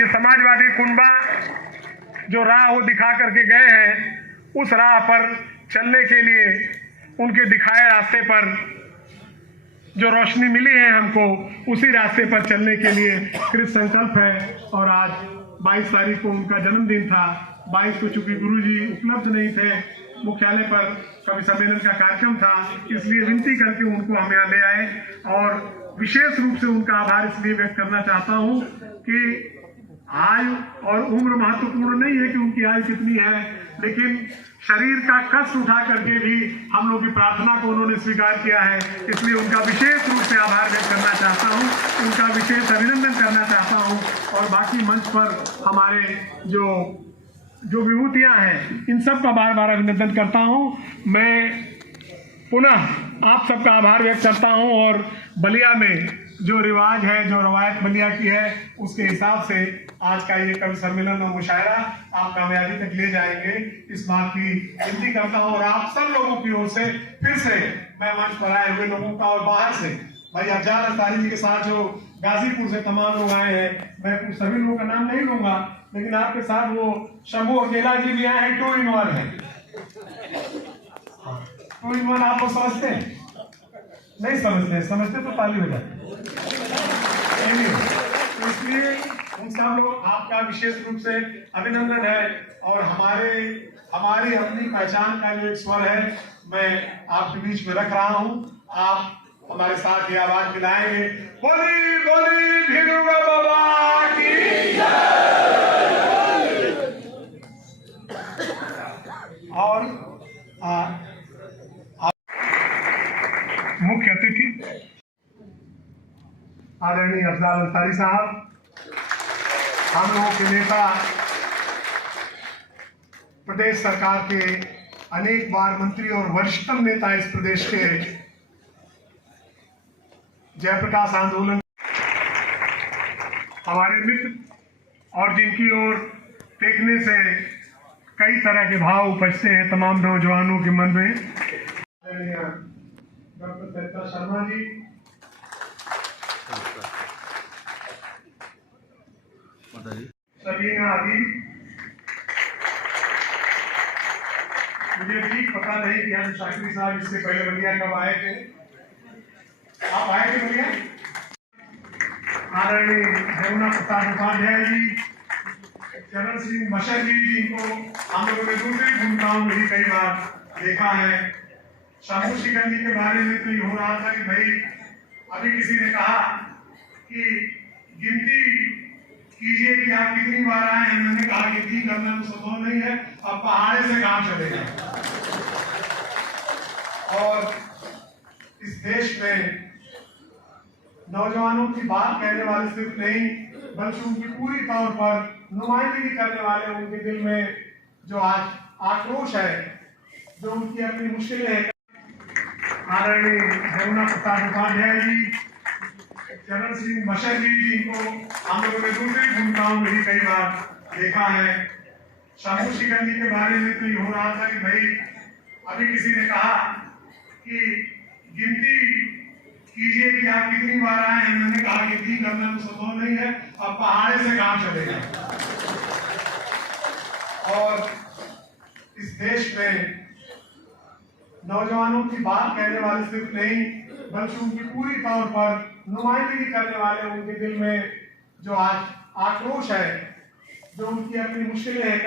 ये समाजवादी कुनबा जो राह वो दिखा करके गए हैं, उस राह पर चलने के लिए उनके दिखाए रास्ते पर जो रोशनी मिली है हमको, उसी रास्ते पर चलने के लिए कृत संकल्प है। और आज 22 तारीख को उनका जन्मदिन था। 22 को चूंकि गुरुजी उपलब्ध नहीं थे, मुख्यालय पर कवि सम्मेलन का कार्यक्रम था, इसलिए विनती करके उनको हम यहाँ ले आए। और विशेष रूप से उनका आभार इसलिए व्यक्त करना चाहता हूँ कि आयु और उम्र महत्वपूर्ण नहीं है कि उनकी आयु कितनी है, लेकिन शरीर का कष्ट उठा करके भी हम लोग की प्रार्थना को उन्होंने स्वीकार किया है। इसलिए उनका विशेष रूप से आभार व्यक्त करना चाहता हूँ, उनका विशेष अभिनंदन करना चाहता हूँ। और बाकी मंच पर हमारे जो विभूतियाँ हैं, इन सब का बार बार अभिनंदन करता हूँ। मैं पुनः आप सबका आभार व्यक्त करता हूँ। और बलिया में जो रिवाज है, जो रवायत बलिया की है, उसके हिसाब से आज का ये कवि सम्मेलन और मुशायरा आप कामयाबी तक ले जाएंगे, इस बात की विनती करता हूँ। और आप सब लोगों की ओर से फिर से मैं मंच पर आए हुए लोगों का और बाहर से भाई अफजाल अंसारी जी के साथ जो गाजीपुर से तमाम लोग आए हैं, मैं सभी लोगों का नाम नहीं लूंगा, लेकिन आपके साथ वो शंभू अकेला जी भी आए हैं। 2 in 1 है। 2 in 1 आप लोग समझते हैं? नहीं समझते? समझते तो ताली हो जाती। तो इसलिए उन सब लोग आपका विशेष रूप से अभिनंदन है। और हमारी अपनी पहचान का जो एक स्वर है, मैं आपके बीच में रख रहा हूँ। आप हमारे साथ ये आवाज मिलाएंगे, बोली बोली भिड़ुआ बाबा की जय। और मुख्य अतिथि आदरणीय अफजाल अंसारी साहब, हम लोगों के नेता, प्रदेश सरकार के अनेक बार मंत्री और वरिष्ठतम नेता इस प्रदेश के जयप्रकाश आंदोलन, हमारे मित्र और जिनकी ओर देखने से कई तरह के भाव उपजते हैं तमाम नौजवानों के मन में, डॉक्टर सरिता शर्मा जी, सबीना आदि, मुझे ठीक पता नहीं कि हम शाकिरी साहब इससे पहले बलिया कब आए थे। आप आए थे बलिया? आदरणीय जमुना प्रसाद उपाध्याय जी, चरण सिंह मशर जी, जिनको हम लोगों ने दूसरी भूमिकाओं में भी कई बार देखा है। शंभू शिकन जी के बारे में तो ये हो रहा था कि भाई अभी किसी ने कहा कि गिनती कीजिए कि आप कितनी बार आए हैं। मैंने कहा गिनती करना तो संभव नहीं है, अब पहाड़े से काम चलेगा। और इस देश में नौजवानों की बात कहने वाले सिर्फ नहीं, बल्कि उनकी पूरी तौर पर नुमाइंदगी करने वाले, उनके दिल में जो आज आक्रोश है, जो उनकी अपनी मुश्किलें हैं। आदरणीय जमुना प्रसाद उपाध्याय जी, चरण सिंह मशर जी, जिनको हम लोगों ने दूसरी भूमिकाओं में भी कई बार देखा है। शंभू शिकन जी के बारे में तो ये हो रहा था कि भाई अभी किसी ने कहा कि गिनती कीजिए कि आप कितनी बार आए हैं। मैंने कहा गिनती करना तो संभव नहीं है, अब पहाड़े से काम चलेगा। और इस देश में नौजवानों की बात कहने वाले सिर्फ नहीं, बल्कि उनकी पूरी तौर पर नुमाइंदगी करने वाले, उनके दिल में जो आज आक्रोश है, जो उनकी अपनी मुश्किलें हैं।